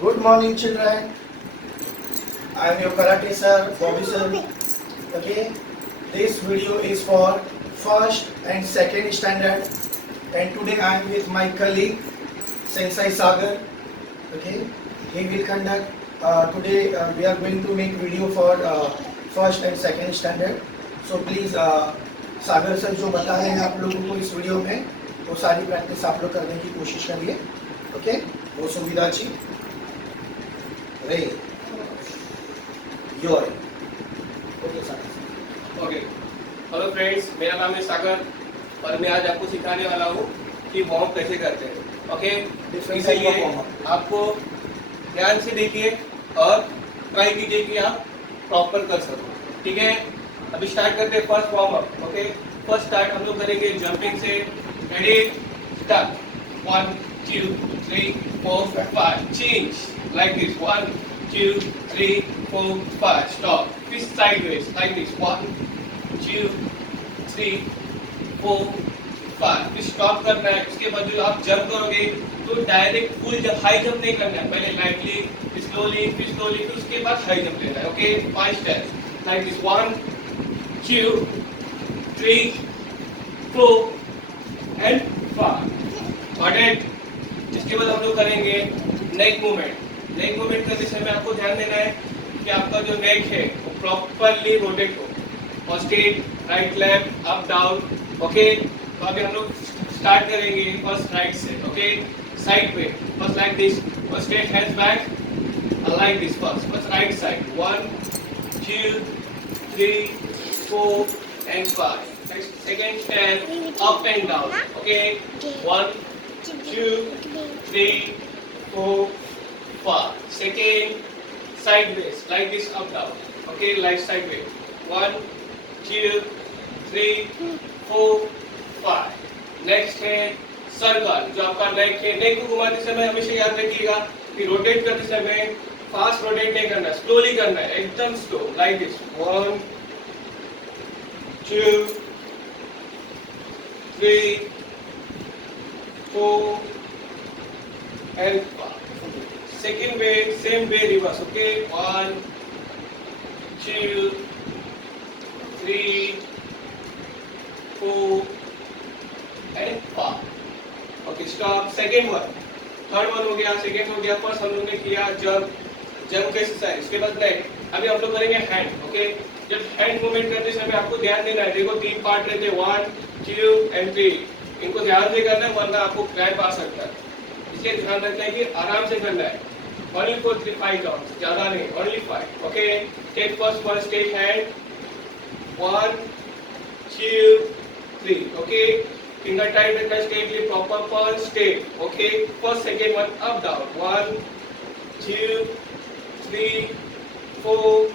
Good morning, children. I am your karate sir, Bobby sir. Okay, this video is for first and second standard, and today I am with my colleague Sensei Sagar. Okay, he will conduct. Today we are going to make video for first and second standard. So please, Sagar sir जो बता रहे हैं आप लोगों को इस video में वो सारी प्रैक्टिस आप लोग करने की कोशिश करिए. ओके, वो सुविधा जी रे your. Okay sir. Okay, hello friends, मेरा नाम है सागर और मैं आज आपको सिखाने वाला हूँ कि वार्म अप कैसे करते हैं. ओके, इसीलिए आपको ध्यान से देखिए और ट्राई कीजिए कि आप प्रॉपर कर सको. ठीक है, अभी स्टार्ट करते हैं first warm up. Okay, first start हम लोग करेंगे जंपिंग से. Ready, start. 1 2 3 4 5 change like this. 1 2 3 4 5 stop. This sideways like this. 1 2 3 4 5. फिर स्टॉप करना है. उसके बाद जो आप जंप करोगे तो direct full jump, high jump नहीं करना है. पहले लाइटली, स्लोली, फिर उसके बाद हाई जंप लेना है. Okay, 5 steps like this. 1 2 3 4 and 5. Got it? इसके बाद हम लोग करेंगे नेक मूवमेंट. नेक मूवमेंट करते समय आपको ध्यान देना है कि आपका जो नेक है वो प्रॉपरली रोटेट हो और straight, right left, up down. Okay, तो अभी हम लोग स्टार्ट करेंगे फर्स्ट राइट से. ओके, साइड पे first like this, first straight hands back like this. First right side. 1 2 3 4 and 5. Second step up and down. Okay, 1 2 3 4 5. Second sideways like this, up down. Okay, like sideways. 1 2 3 4 5. Next है circle. जो आपका नेक है, नेक को घुमाते समय हमेशा याद रखिएगा कि रोटेट करते समय फास्ट रोटेट नहीं करना, स्लोली करना है, एकदम slow like this. 1 2 3 4 and 5. Second way, same way, reverse. Okay, 1 2 3 4 and 5. Okay, stop. Second one, third one हो गया, second हो गया. फर्स्ट हम लोग ने किया जंप के एक्सरसाइज. उसके बाद नेक. अभी हम लोग करेंगे हैंड. ओके, जब हैंड मूवमेंट करते समय आपको ध्यान देना है. देखो 3 पार्ट रहते हैं, 1 2 and 3. इनको ध्यान से करना है वरना आपको क्रैम्प आ सकता है. इसलिए ध्यान रखना है कि आराम से करना है. Only for 3 5 counts, ज़्यादा नहीं, only 5. Okay, take first take hand. 1 2 3. Okay, finger tight रखना, straightly proper punch, straight. Okay, first second one up down. 1 2 3 4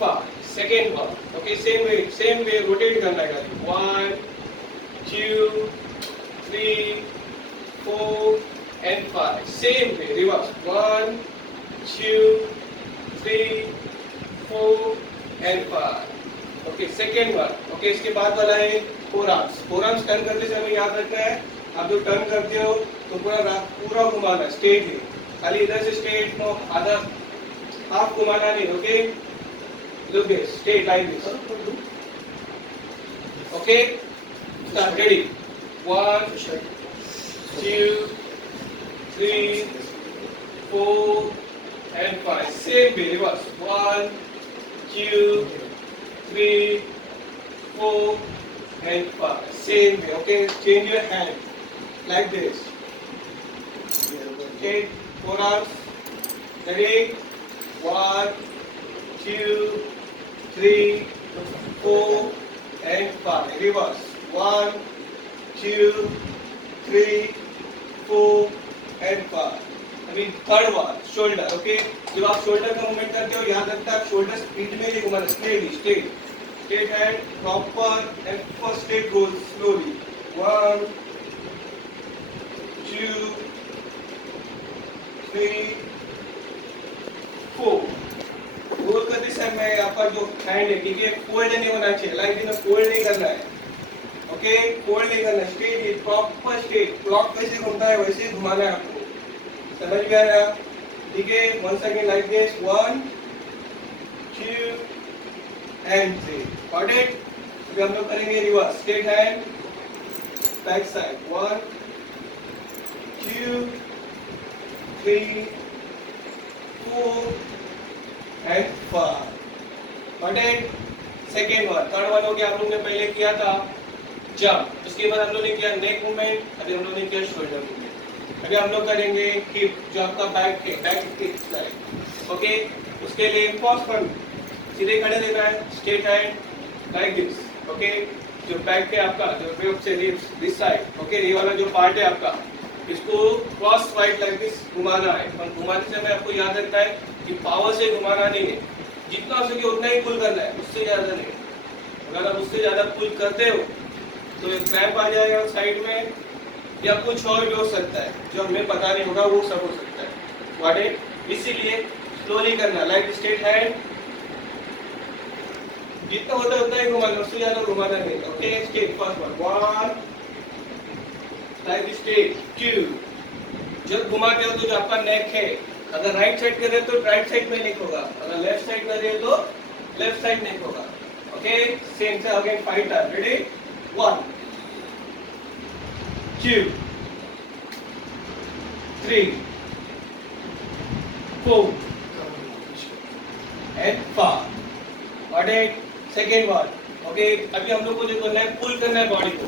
5. Second one. Okay, same way rotate करना है. 1 2 3 4 and 5. Same way, reverse. 1 2 3 4 and 5. Okay, second one. Okay, इसके बाद वाला है forearms. Forearms turn करते समय याद रखना है, आप जो टर्न करते हो तो पूरा घुमाना, स्ट्रेट है. खाली इधर से स्ट्रेट, नो आधा हाफ घुमाना नहीं. Okay, look this, straight like this. Okay, start. Ready? 1 2 3 4 and 5. Same way, reverse. 1 2 3 4 and 5. Same way. Okay, change your hand like this. Okay, forearms. Ready? 1 2 3 4 and 5. Reverse. 1 2 3 4 and 5. अभी third one, shoulder. Okay, जब आप shoulder का movement करते हो याद रखना है shoulder speed में नहीं घुमाना, straight hand proper and first straight goal slowly. 1 2 3 4. गोल करते समय आपका जो हैंड है, ठीक है, फोल्ड नहीं होना चाहिए. लाइक इन फोल्ड नहीं करना है. ओके, फोल्ड नहीं करना, स्ट्रेट, प्रॉपर स्ट्रेट. क्लॉक कैसे घूमता है वैसे घुमाना है आपको. समझ में आ रहा है? ठीक है, once again like this, 1 2 and 3, got it? अभी हम लोग करेंगे reverse, straight hand, back side, 1 2 3 4 and 5, got it? Second one, third one हो गया, हम लोग ने पहले किया था जंप, उसके बाद हम लोग ने किया नेक मूवमेंट, अभी हम लोग ने किया शोल्डर मूवमेंट। अभी हम लोग करेंगे हिप, जो आपका बैक है, बैक हिप साइड, ओके? उसके लिए फर्स्ट वन, सीधे खड़े रहना है, straight hand like this, okay? जो बैक है आपका, जो रिब्स से रिब्स दिस साइड, ओके? ये वाला जो पार्ट है आपका, इसको क्रॉस राइट लाइक दिस घुमाना है, और घुमाते समय आपको याद रखना है कि पावर से घुमाना नहीं है, जितना हो सके उतना ही पुल करना है, उससे ज्यादा नहीं। अगर आप उससे ज्यादा पुल करते हो तो एक क्रैम्प आ जाएगा साइड में, या कुछ और भी हो सकता है जो हमें पता नहीं होगा, वो सब हो सकता है, व्हाट इट? इसीलिए स्लोली करना, लाइक स्ट्रेट हैंड, जितना होता है उतना ही घुमाना, उससे ज्यादा घुमाना नहीं, okay? Straight first one, like straight 2, जब घुमाते हो तो जो आपका नेक है, अगर राइट साइड कर रहे हो तो राइट साइड में नेक होगा, अगर लेफ्ट साइड कर रहे हो तो लेफ्ट साइड नेक होगा, ओके? सेम से again 5 time, ready? 1 2 3 4 and 5, got it? Second one, okay? अभी हम लोग को जो करना है, पुल करना है बॉडी को,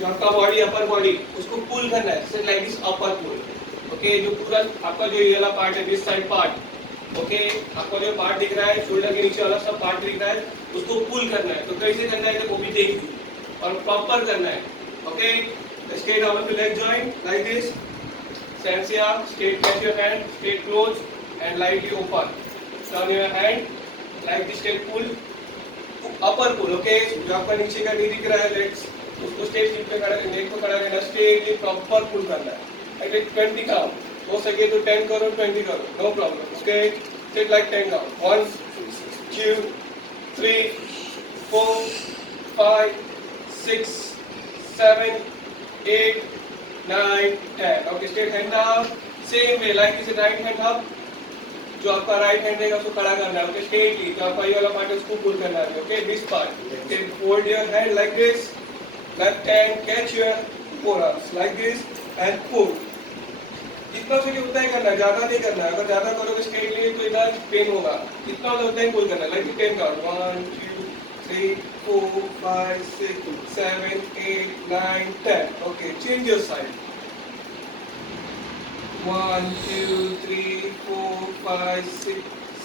जो आपका बॉडी, अपर बॉडी, उसको पुल करना है, like this upper pull, okay? जो पूरा आपका जो ये वाला पार्ट है, दिस साइड पार्ट, ओके? आपका जो पार्ट दिख रहा है, शोल्डर के नीचे वाला सब पार्ट दिख रहा है, उसको पुल करना है। तो कैसे करना है, वो भी देखिए, और प्रॉपर करना है, okay? Straight our two leg joint like this, stand here, straight catch your hand, straight close and lightly open, turn your hand like this, straight pull, upper pull, okay? जो आपका नीचे का नी दिख रहा है लेग्स, उसको स्ट्रेट स्लिप पे खड़ा, लेग को खड़ा करना, स्ट्रेटली प्रॉपर पुल करना है, like 20 काउंट, हो सके तो 10 करो, 20 करो, no problem, okay? Straight like 10 count, 1 2 3 4 5 6 7 8 9 10, okay? Straight hand up, same way like this, right hand up, जो आपका राइट हैंड रहेगा उसको खड़ा करना है, ओके? स्ट्रेटली, जो आपका ये वाला पार्ट है उसको पुल करना है, okay? This part, okay? Hold your hand like this, left hand catch your forearms like this and pull, जितना सके उतना ही करना है, ज्यादा नहीं करना है, अगर ज्यादा करोगे स्ट्रेटली तो इधर पेन होगा, जितना होता है उतना ही पुल करना है, like 10 count, 1 2 3 4 5 6 7 8 9 10, okay? Change your side, 1 2 3 4 5 6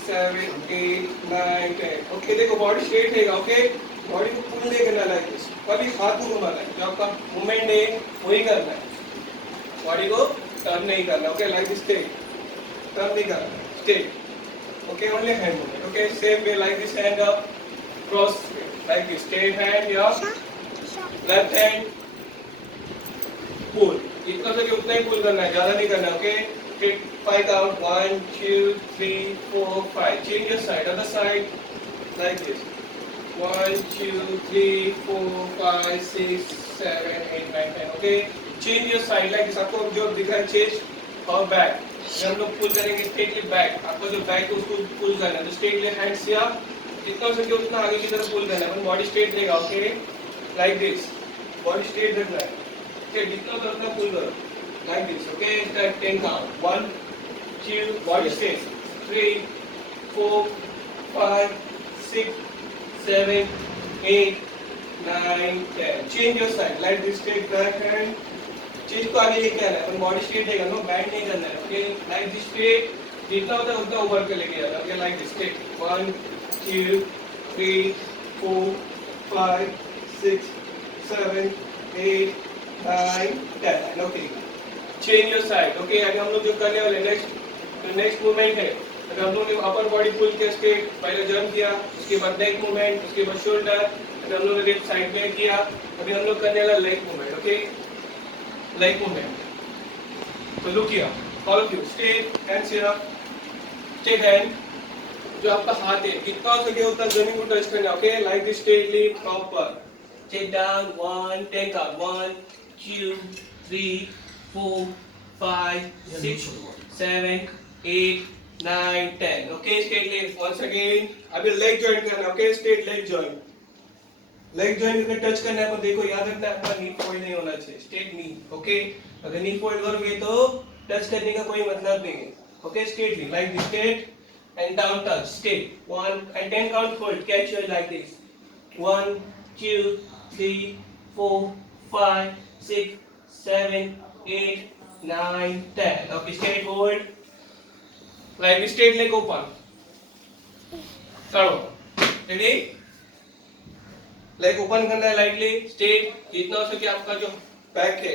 7 8 9 10, okay? देखो बॉडी स्ट्रेट रहेगा, ओके? बॉडी को पुल नहीं करना, लाइक दिस, कभी हाथ नहीं घुमाना है, जो आपका मूवमेंट है वही करना है, बॉडी को टर्न नहीं करना, okay? Like this, straight, turn नहीं करना, straight, okay? Only hand movement, okay? Same way like this, hand up, cross like this, straight hand या लेफ्ट हैंड पुल, जितना सके उतना ही पुल करना है, ज्यादा नहीं करना, okay? Take 5 count, 1 2 3 4 5, change your side, other side like this, 1 2 3 4 5 6 7 8 9 10, okay? Change your side like this, आपको जो दिख रहा है चेस्ट और बैक, हम लोग पुल करेंगे स्ट्रेटली बैक, आपको जो बैक है उसको पुल करना है, तो स्ट्रेटली हैंड्स या जितना हो सके उतना आगे की तरफ पुल करना है, बॉडी स्ट्रेट रहेगा, okay? Like this, body straight रखना है, ओके? जितना होता है उतना पुल करो, like this, okay? That 10 count, 1 2, body straight, 3 4 5 6 7 8 9 10, change your side, like this, take back hand, चीज को आगे लेके आना है, अपन बॉडी स्ट्रेट रहेगा, नो बैंड नहीं करना है, ओके? लाइक दिस, स्ट्रेट, जितना होता है उतना ऊपर के लेके आना, okay? Like this, straight, 1 2 3 4 5 6 7 8 9 10, okay? Change your side, okay? अभी हम लोग जो करने वाले नेक्स्ट मूवमेंट है, अगर हम लोग ने अपर बॉडी पुल के स्ट्रेट पहले जंप किया, उसके बाद नेक मूवमेंट, उसके बाद शोल्डर, अभी हम लोग ने लेफ्ट साइड में किया, अभी हम लोग करने वाला leg movement, okay? Leg movement, तो look here, all of you, straight hands here, straight hand, जो आपका हाथ है कितना हो सके उतना जमीन को टच करना, okay? Like this, straightly proper, check down, 1 10 count, 1 2 3 4 5 6 7 8 9, 10. Okay, straight leg. Once again. अभी लेग जॉइंट करना है. Okay, straight leg joint. Leg joint करके टच करना है, पर देखो याद रखना है आपका नी फोल्ड नहीं होना चाहिए. Straight knee. ओके. अगर नी फोल्ड करोगे तो टच करने का कोई मतलब नहीं है. Okay, straightly like this, straight and down touch. Straight. 1 and 10 count hold. Catch your like this. 1, 2, 3, 4, 5, 6, 7, 8, 9, 10. Okay, straight hold. Like this, straight leg open. करो. Ready? लेग ओपन करना है लाइटली. स्ट्रेट जितना हो सके आपका जो बैक है,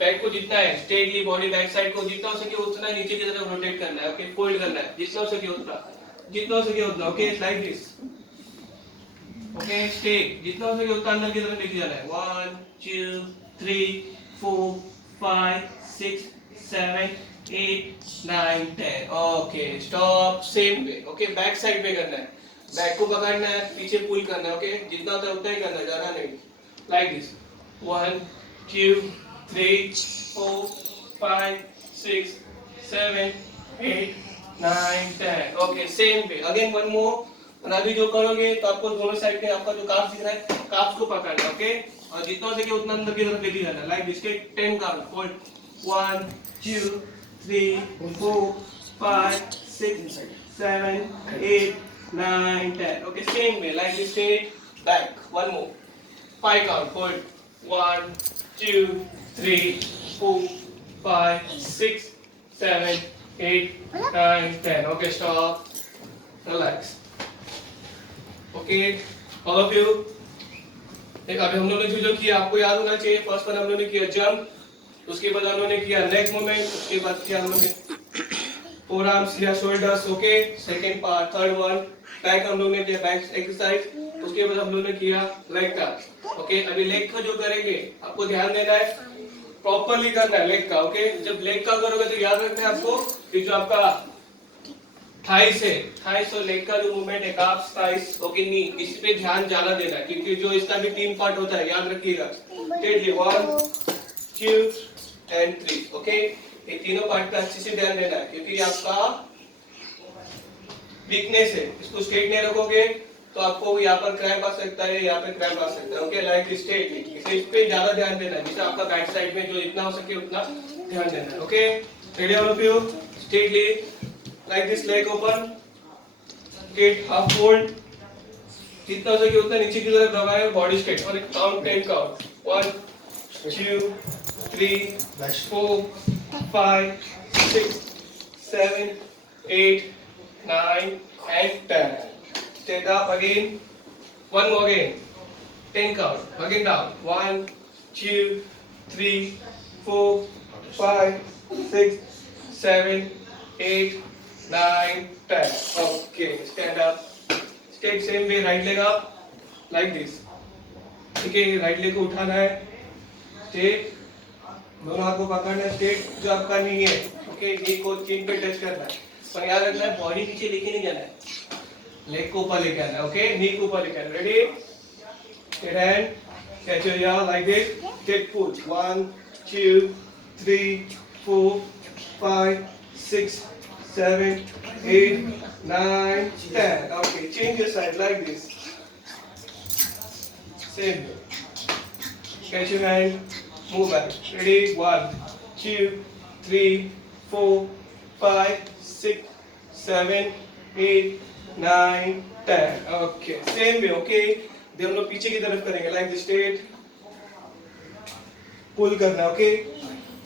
बैक को जितना है स्ट्रेटली बॉडी बैक साइड को जितना हो सके उतना नीचे की तरफ रोटेट करना है. ओके, फोल्ड करना है जितना हो सके उतना, जितना हो सके उतना. Okay, like this. Okay, straight जितना हो सके उतना अंदर की तरफ लेके जाना है. 1, 2, 3, 4, 5, 6, 7, 8, 9, 10. Okay, stop. Same way. Okay, back side पे करना है. बैक को पकड़ना है, पीछे पुल करना है. ओके, जितना होता है उतना ही करना है, ज्यादा नहीं. लाइक this. 1, 2, 3, 4, 5, 6, 7, 8, 9, 10. Okay, same way. Again one more. और अभी जो करोगे तो आपको दोनों साइड पे आपका जो काफ दिख रहा है, काफ को पकड़ना है. ओके, और जितना हो सके उतना अंदर की तरफ लेके जाना है. Like this. 10 count. Hold. 1, 2, 3, 4, 5, 6, 7, 8, 9, 10. Okay, same way. Like this, straight back. One more. 5 count. Hold. 1, 2, 3, 4, 5, 6, 7, 8, 9, 10. Okay, stop. Relax. Okay, all of you. देख अभी हम लोगों ने जो किया आपको याद होना चाहिए. फर्स्ट वन हम लोगों ने किया जंप, उसके बाद हम लोगों ने किया नेक मूवमेंट, उसके बाद किया हम लोगों ने फोरआर्म्स या shoulders. Okay, second part. Third one back हम लोग ने किया बैक एक्सरसाइज, उसके बाद हम लोग ने किया लेग का. ओके, अभी लेग का जो करेंगे आपको ध्यान देना है, प्रॉपर्ली करना है लेग का. ओके, जब लेग का करोगे तो याद रखना है आपको कि जो आपका थाइस है, थाइस और लेग का जो मूवमेंट है, काफ्स, थाइस, ओके, नी, इस पे ध्यान ज्यादा देना है क्योंकि जो इसका भी 3 पार्ट होता है, याद रखिएगा. Straightly 1, 2 and 3. ओके, ये तीनों पार्ट का अच्छे से ध्यान देना है क्योंकि ये आपका वीकनेस है. इसको स्ट्रेट नहीं रखोगे तो आपको यहाँ पर क्रैम्प आ सकता है, यहाँ पे क्रैम्प आ सकता है. Okay, like straight. इस पे ज्यादा ध्यान देना है, जिससे आपका बैक साइड में जो जितना हो सके उतना ध्यान देना है. Okay, ready all of you. Straightly like this, leg open, straight half fold, जितना हो सके उतना नीचे की तरफ दबाएं, बॉडी स्ट्रेट. और count 10 count. 1, 2, 3, 4, 5, 6, 7, 8, 9 and 10. Stand up again. One more again. 10 count. Again down. 1, 2, 3, 4, 5, 6, 7, 8, 9, 10. Okay. Stand up. Take same way. Right leg up. Like this. ठीक है, राइट लेग को उठाना है. स्ट्रेट. दोनों हाथ को पकड़ना है. स्ट्रेट जो आपका नी है. ओके, नी को चिन पे टच करना है. पर याद रखना है बॉडी नीचे लेके नहीं जाना है, लेग को ऊपर लेके आना है. ओके, नी को ऊपर लेके आना. Ready, straight hand, catch your यार like this. Take pull. 1, 2, 3, 4, 5, 6, 7, 8, 9, 10. Okay, change your side like this. Same way. Catch your hand, move back. Ready, 1, 2, 3, 4, 5, 6, 7, 8, 9, 10. Okay, same way. Okay, दे हम लोग पीछे की तरफ करेंगे like this. Straight पुल करना. ओके,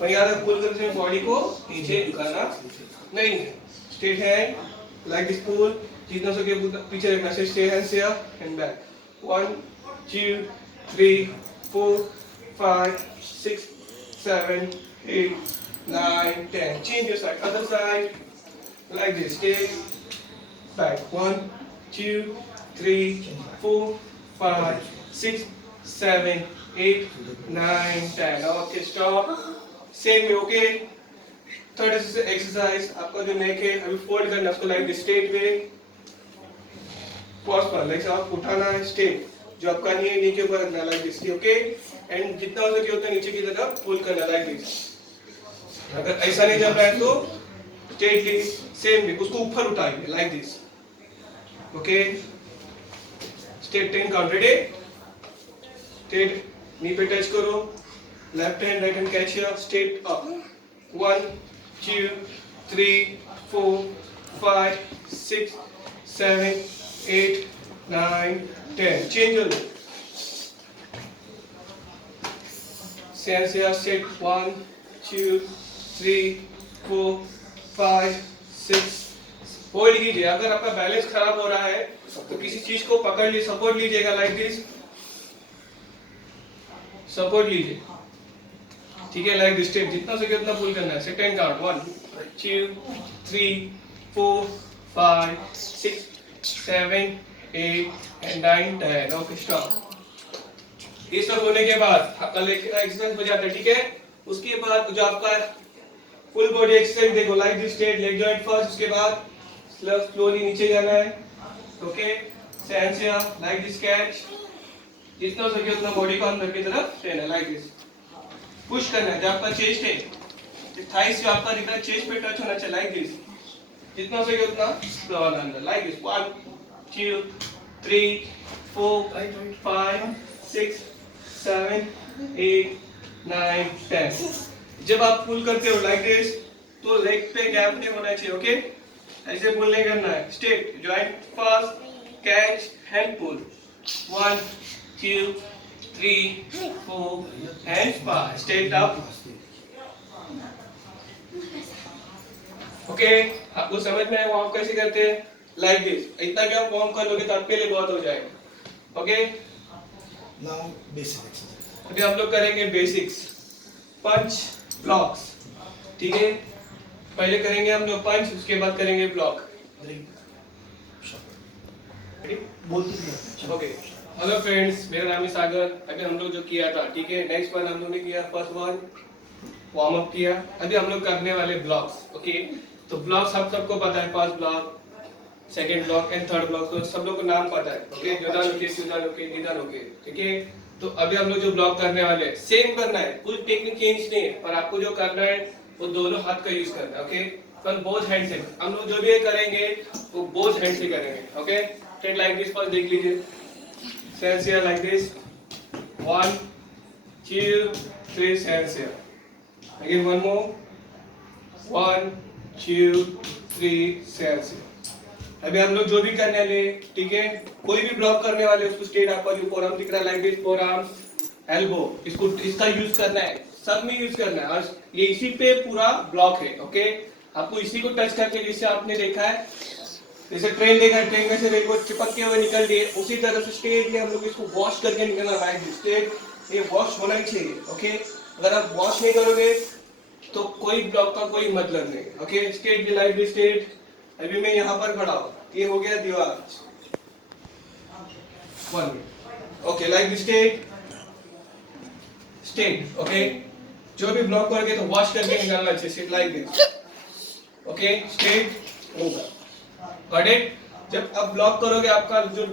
पर याद है पुल करते समय बॉडी को नीचे झुकाना नहीं है. Straight hand like this. Pull जितना सके पीछे रखना. Straight hand here and back. 1, 2, 3, 4, 5, 6, 7, 8, 9, 10. Change your side. Other side. Like this. Take back. 1, 2, 3, 4, 5, 6, 7, 8, 9, 10. Okay, stop. Same way. Okay. Third exercise, आपका जो नेक है अभी फोल्ड करना है उसको like this. Straight way. Pause पर लाइक आप उठाना है. स्ट्रेट जो आपका नी है नीचे ऊपर रखना लाइक दिस. ओके, एंड जितना हो सके उतना नीचे की तरफ पुल करना लाइक दिस. अगर ऐसा नहीं चल रहा है तो स्ट्रेटली सेम वे उसको ऊपर उठाएंगे like this okay straight 10 count ready straight knee पे टच करो left hand right hand catch here straight up 1 2 3 4 5 6 7 8 9 10 change your leg Hands here, sit 1, 2, 3, 4, 5, 6. Hold कीजिए अगर आपका बैलेंस खराब हो रहा है तो किसी चीज को पकड़ लीजिए सपोर्ट लीजिएगा लाइक दिस सपोर्ट लीजिए ठीक है लाइक दिस स्टेप जितना सके उतना पुल करना है second count 1 2 3 4 5 6 7 8 and 9 10 okay stop ये सब होने के बाद आपका लेग एक्सरसाइज हो जाता है ठीक है उसके बाद जो आपका फुल बॉडी एक्सरसाइज देखो like this straight leg joint first उसके बाद स्लोली नीचे जाना है okay hands here like this catch जितना सके उतना बॉडी को अंदर की तरफ देना लाइक दिस पुश करना है जो आपका चेस्ट है थाइस जो आपका दिख रहा है चेस्ट पे टच होना चाहिए लाइक दिस जितना सके उतना स्लो अंदर लाइक दिस 1 2 3 4 5 6 7 8 9 10 जब आप पुल करते हो लाइक दिस तो लेग पे गैप नहीं होना चाहिए ओके ऐसे पुल नहीं करना है straight joint first catch hand pull 1 2 3 4 hand pass straight up okay आपको समझ में आया वार्म कैसे करते हैं लाइक दिस इतना भी आप वार्म कर लोगे तो आपके लिए बहुत हो जाएगा ओके Now basic exercise. अभी हम लोग करेंगे बेसिक्स पंच ब्लॉक्स ठीक है पहले करेंगे हम लोग पंच उसके बाद करेंगे ब्लॉक ओके हेलो फ्रेंड्स मेरा नाम है सागर अभी हम लोग जो किया था ठीक है नेक्स्ट वन हम लोग ने किया फर्स्ट वन वार्म अप किया अभी हम लोग करने वाले ब्लॉक्स ओके तो ब्लॉक्स आप सबको पता है first block second block and third block तो सब लोग को नाम पता है ओके जोदान ओके सुदान ओके निदान ओके ठीक है तो अभी हम लोग जो ब्लॉक करने वाले हैं सेम करना है कुछ टेक्निक चेंज नहीं है पर आपको जो करना है वो दोनों हाथ का यूज करना है ओके पर बोथ हैंड से हम लोग जो भी करेंगे वो बोथ हैंड से करेंगे okay straight like this first देख लीजिए hands here like this 1 2 3 hands here again one more 1 2 3 hands here अभी हम लोग जो भी करने वाले ठीक है कोई भी ब्लॉक करने वाले उसको स्ट्रेट आपका जो फोरआर्म दिख रहा है लाइक दिस फोरआर्म एल्बो इसको इसका यूज करना है सब में यूज करना है और ये इसी पे पूरा ब्लॉक है ओके आपको इसी को टच करके जैसे आपने देखा है जैसे ट्रेन देखा है ट्रेन में से रेल को चिपक के हुए निकल दिए उसी तरह से स्ट्रेट हम लोग इसको वॉश करके निकलना लाइक दिस स्ट्रेट ये वॉश होना ही चाहिए ओके अगर आप वॉश नहीं करोगे तो कोई ब्लॉक का कोई मतलब नहीं okay straight like this straight अभी मैं यहाँ पर खड़ा हूँ ये हो गया दीवार okay like this straight okay जो भी ब्लॉक करोगे तो वॉश करके निकालना चाहिए लाइक दिस ओके स्ट्रेट होगा गॉट इट जब आप ब्लॉक करोगे आपका जो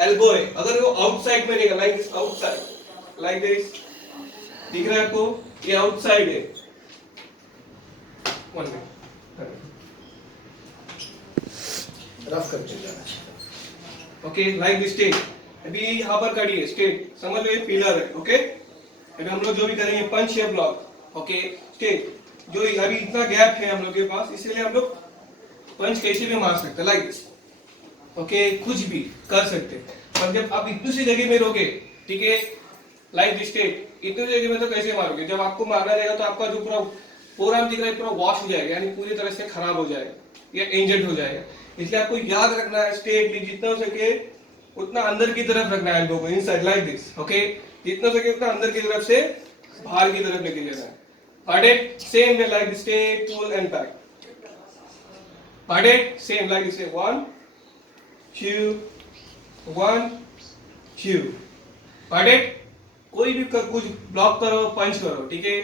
एल्बो है अगर वो आउटसाइड में रहेगा like this outside like this दिख रहा है आपको ये आउटसाइड है वन मिनट रफ करके जाना चाहिए ओके लाइक दिस स्टेट अभी यहाँ पर खड़ी है स्टेट समझ लो ये पिलर है ओके अभी हम लोग जो भी करेंगे पंच या ब्लॉक ओके स्टेट जो अभी इतना गैप है हम लोग के पास इसीलिए हम लोग पंच कैसे भी मार सकते हैं लाइक दिस ओके कुछ भी कर सकते हैं पर जब आप इतनी सी जगह में रहोगे ठीक है लाइक दिस स्टेट इतनी जगह में तो कैसे मारोगे जब आपको मारना रहेगा तो आपका जो पूरा फोरआर्म दिख रहा है पूरा वॉश हो जाएगा यानी पूरी तरह से खराब हो जाएगा या इंजर्ड हो जाएगा इसलिए आपको याद रखना है स्ट्रेट जितना हो सके उतना अंदर की तरफ रखना है एल्बो को इनसाइड लाइक दिस ओके जितना हो सके उतना अंदर की तरफ से बाहर की तरफ लेके जाना है Got it? Same way like this, straight, pull and back. Got it? Same like this, 1, 2, 1, 2. Got it? कोई भी कुछ ब्लॉक करो पंच करो ठीक है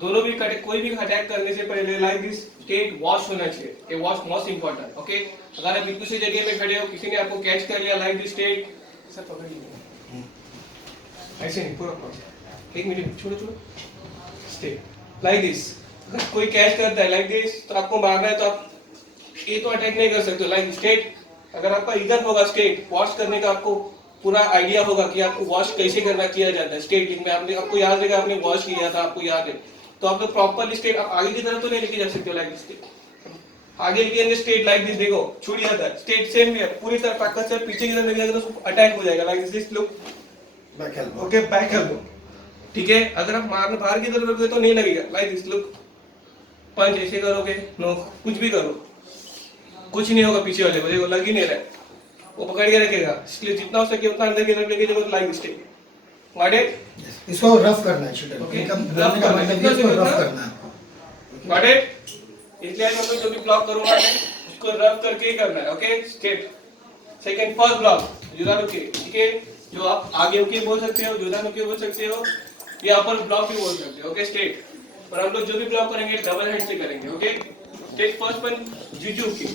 दोनों भी कोई भी अटैक करने से पहले लाइक दिस स्टेट वॉश होना चाहिए ये वॉश मोस्ट इंपॉर्टेंट ओके अगर आप दूसरी जगह में खड़े हो किसी ने आपको कैच कर लिया लाइक दिस स्टेट सर पकड़ लीजिए ऐसे नहीं पूरा एक मिनट छोड़ो छोड़ो स्टेट like this अगर कोई कैच करता है लाइक दिस तो आपको मारना है, तो आप ये तो अटैक नहीं कर सकते लाइक स्ट्रेट। अगर आपका इधर होगा स्ट्रेट, वॉश करने का आपको पूरा आइडिया होगा कि आपको वॉश कैसे करना किया जाता है स्ट्रेट किक में, आपने आपको याद रहेगा आपने वॉश किया था, आपको याद है, तो आप लोग प्रॉपरली स्ट्रेट, आप आगे की तरफ तो नहीं लेके जा सकते हो लाइक दिस। आगे लेके स्ट्रेट लाइक दिस, देखो छूट जाता है स्ट्रेट, सेम वे पूरी तरह ताकत से पीछे की तरफ लेके जाएगा तो अटैक हो जाएगा like this. Look back elbow. Okay, back elbow, ठीक है। अगर आप मारने बाहर की तरफ रखोगे तो नहीं लगेगा लाइक दिस। लुक पंच ऐसे करोगे, नो कुछ भी करो कुछ नहीं होगा, पीछे वाले को देखो लग ही नहीं रहा है, वो पकड़ के रखेगा, इसलिए जितना हो सके उतना अंदर की तरफ लेके जाओ लाइक दिस। Got it? इसको रफ करना है शूटर। Okay. इनका रफ बोलने का करना है, मतलब कितना ये इसको चाहिए रफ उतना? करना है। Got it? इसलिए आज मैं जो भी ब्लॉक करूंगा उसको रफ करके ही करना है। Okay, step second first block जुदा रुके, ठीक है। जो आप आगे रुके बोल सकते हो, जुदा रुके बोल सकते हो, या अपर ब्लॉक भी बोल सकते हो। ओके स्टेप, और हम लोग जो भी ब्लॉक करेंगे डबल हैंड से करेंगे। ओके स्टेप फर्स्ट वन जुजू की,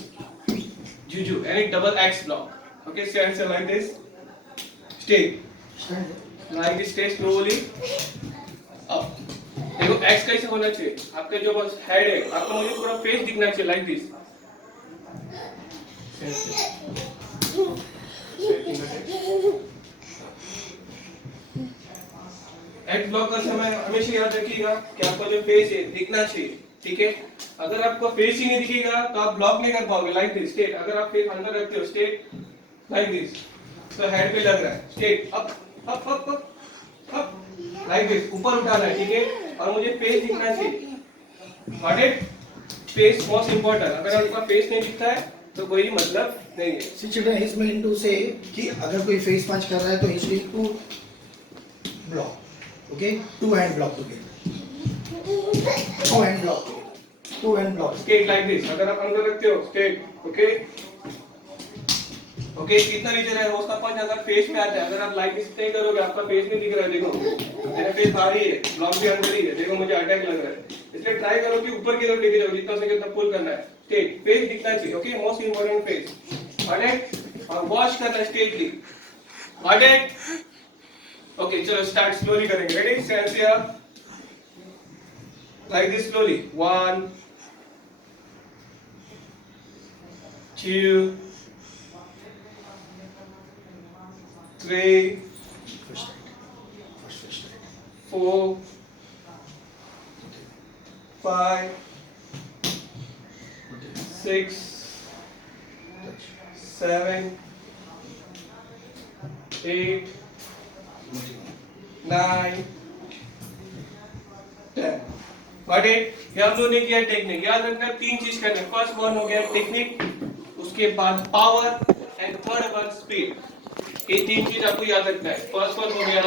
जुजू यानी double X block. Okay stand से like this, step like this, stay slowly up. देखो एक्स कैसे होना चाहिए, आपका जो बस हेड है, आपको मुझे पूरा फेस दिखना चाहिए लाइक दिस। एक्स ब्लॉक का समय हमेशा याद रखिएगा कि आपका जो फेस है दिखना चाहिए, ठीक है। अगर आपका फेस ही नहीं दिखेगा तो आप ब्लॉक नहीं कर पाओगे लाइक दिस। स्टेट, अगर आप फेस अंदर रखते हो स्टेट लाइक दिस, तो हेड पे लग रहा है, state up up up up up like this, ऊपर उठाना है, ठीक है। और मुझे फेस दिखना चाहिए। Got it? Face most important, अगर आपका फेस नहीं दिखता है तो कोई मतलब नहीं है। See children, he's meant to say कि अगर कोई फेस पंच कर रहा है तो he's going to block. Okay, two hand block together. Two hand block together. Two hand block. State like this, अगर आप अंदर रखते हो स्टेट, ओके ओके, कितना नीचे रहे उसका पंच अगर फेस में आता है, अगर आप लाइक दिस नहीं करोगे आपका फेस नहीं दिख रहा है, देखो मेरा फेस बाहर ही है, ब्लॉक भी अंदर ही है, देखो मुझे अटैक लग रहा है। इसलिए ट्राई करो कि ऊपर की तरफ लेके जाओ, जितना सके उतना पुल करना है। स्टेट फेस दिखना चाहिए, okay most important face. Alright, और वॉश करना स्टेटली। ऑलराइट, ओके चलो स्टार्ट स्लोली करेंगे। Ready? Stand here like this slowly, 1 2 3 First right. First right. 4 5 6 Touch. 7 8 Continue. 9 10। Got it? ये हम लोगों ने किया टेक्निक। याद रखना तीन चीज करना है। फर्स्ट वन हो गया टेक्निक, उसके बाद power and third one speed. ये तीन चीज आपको याद रखना है। फर्स्ट वन हो गया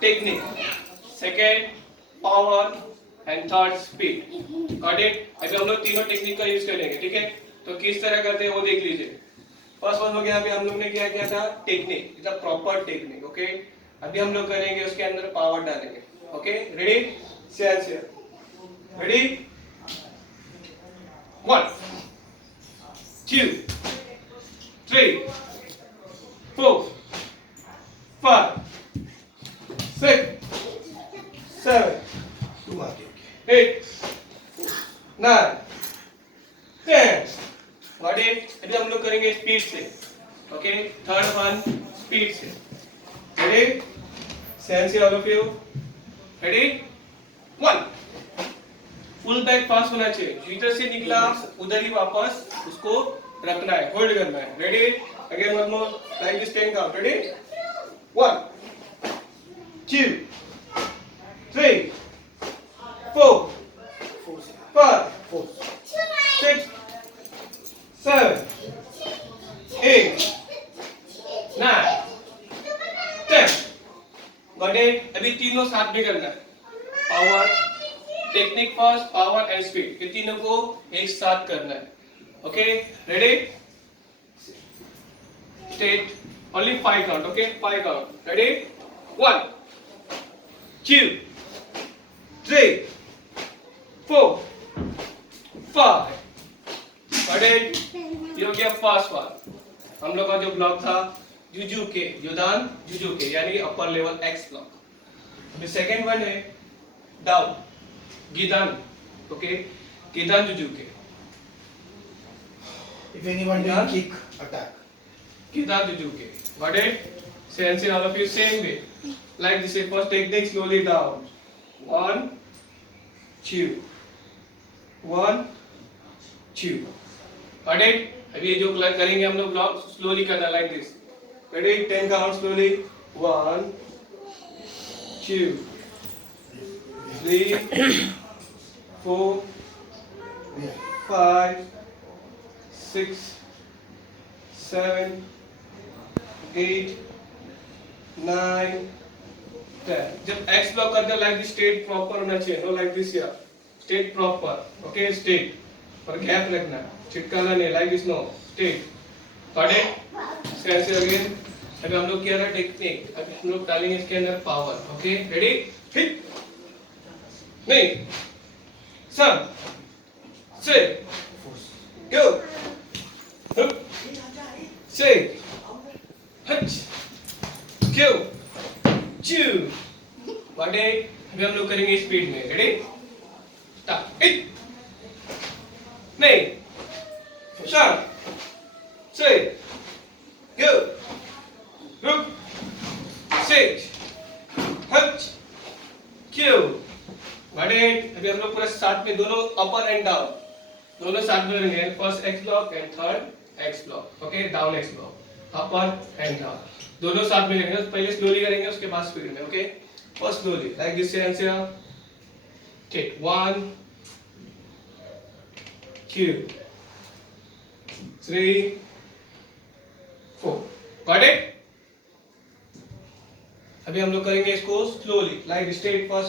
technique, second power and third speed. Got it? अभी हम लोग तीनों टेक्निक का यूज करेंगे, ठीक है। तो किस तरह करते हैं वो देख लीजिए। फर्स्ट वन हो गया, अभी हम लोग ने क्या किया था, technique, it's a proper technique. Okay, अभी हम लोग करेंगे उसके अंदर पावर डालेंगे। Okay ready? से ready? 1 2 3 4 5 6 7 Two आगे. 8 9 10। Got it? अभी हम लोग करेंगे स्पीड से। ओके, थर्ड वन स्पीड से। Ready? Sense all of you. Ready? 1 full back पास होना चाहिए, जिधर से निकला उधर ही वापस उसको रखना है, होल्ड करना है। Ready? Again one more like this 10 count. Ready? 1 2 3 4 5 6 7 8 9 10। Got it? अभी तीनों साथ में करना है, power, technique first, power and speed, ये तीनों को एक साथ करना है। Okay ready? State only 5 count. Okay 5 count. Ready? 1 2 3 4 5। Ready? ये हो गया फर्स्ट वन। हम लोग का जो ब्लॉक था जुजू के, योदान जुजू के, यानी अपर लेवल एक्स ब्लॉक। अभी सेकेंड वन है डाउन, गिदान, ओके केदान जुजुके If anyone Yeah. will kick, attack. केदान जुजुके got it say all of you same way like this first technique slowly down 1 2 1 2 got it अभी ये जो करेंगे हम लोग ब्लॉक स्लोली करना like this ready 10 count slowly 1 2 3 4 Yeah. 5 6 7 8 9 10 जब एक्स ब्लॉक करते हैं लाइक दिस स्टेट प्रॉपर होना चाहिए no like this here straight proper okay straight पर गैप रखना चिटकाना नहीं लाइक दिस नो स्टेट गॉट इट कैसे अगेन अभी हम लोग किया था टेक्निक अभी हम लोग डालेंगे इसके अंदर पावर ओके रेडी हिट नहीं सम से गो से हच क्यों चू बड़े अभी हम लोग करेंगे स्पीड में रेडी स्टार्ट इट नहीं शान से गो रुक से हच क्यों बड़े अभी हम लोग पूरा साथ में दोनों अपर एंड डाउन दोनों साथ में करेंगे first x block and third x block okay down x block upper and down दोनों साथ में करेंगे पहले स्लोली करेंगे उसके बाद स्पीड में okay first slowly like this answer take 1 2 3 4 got it अभी हम लोग करेंगे इसको स्लोली लाइक स्टेट फर्स्ट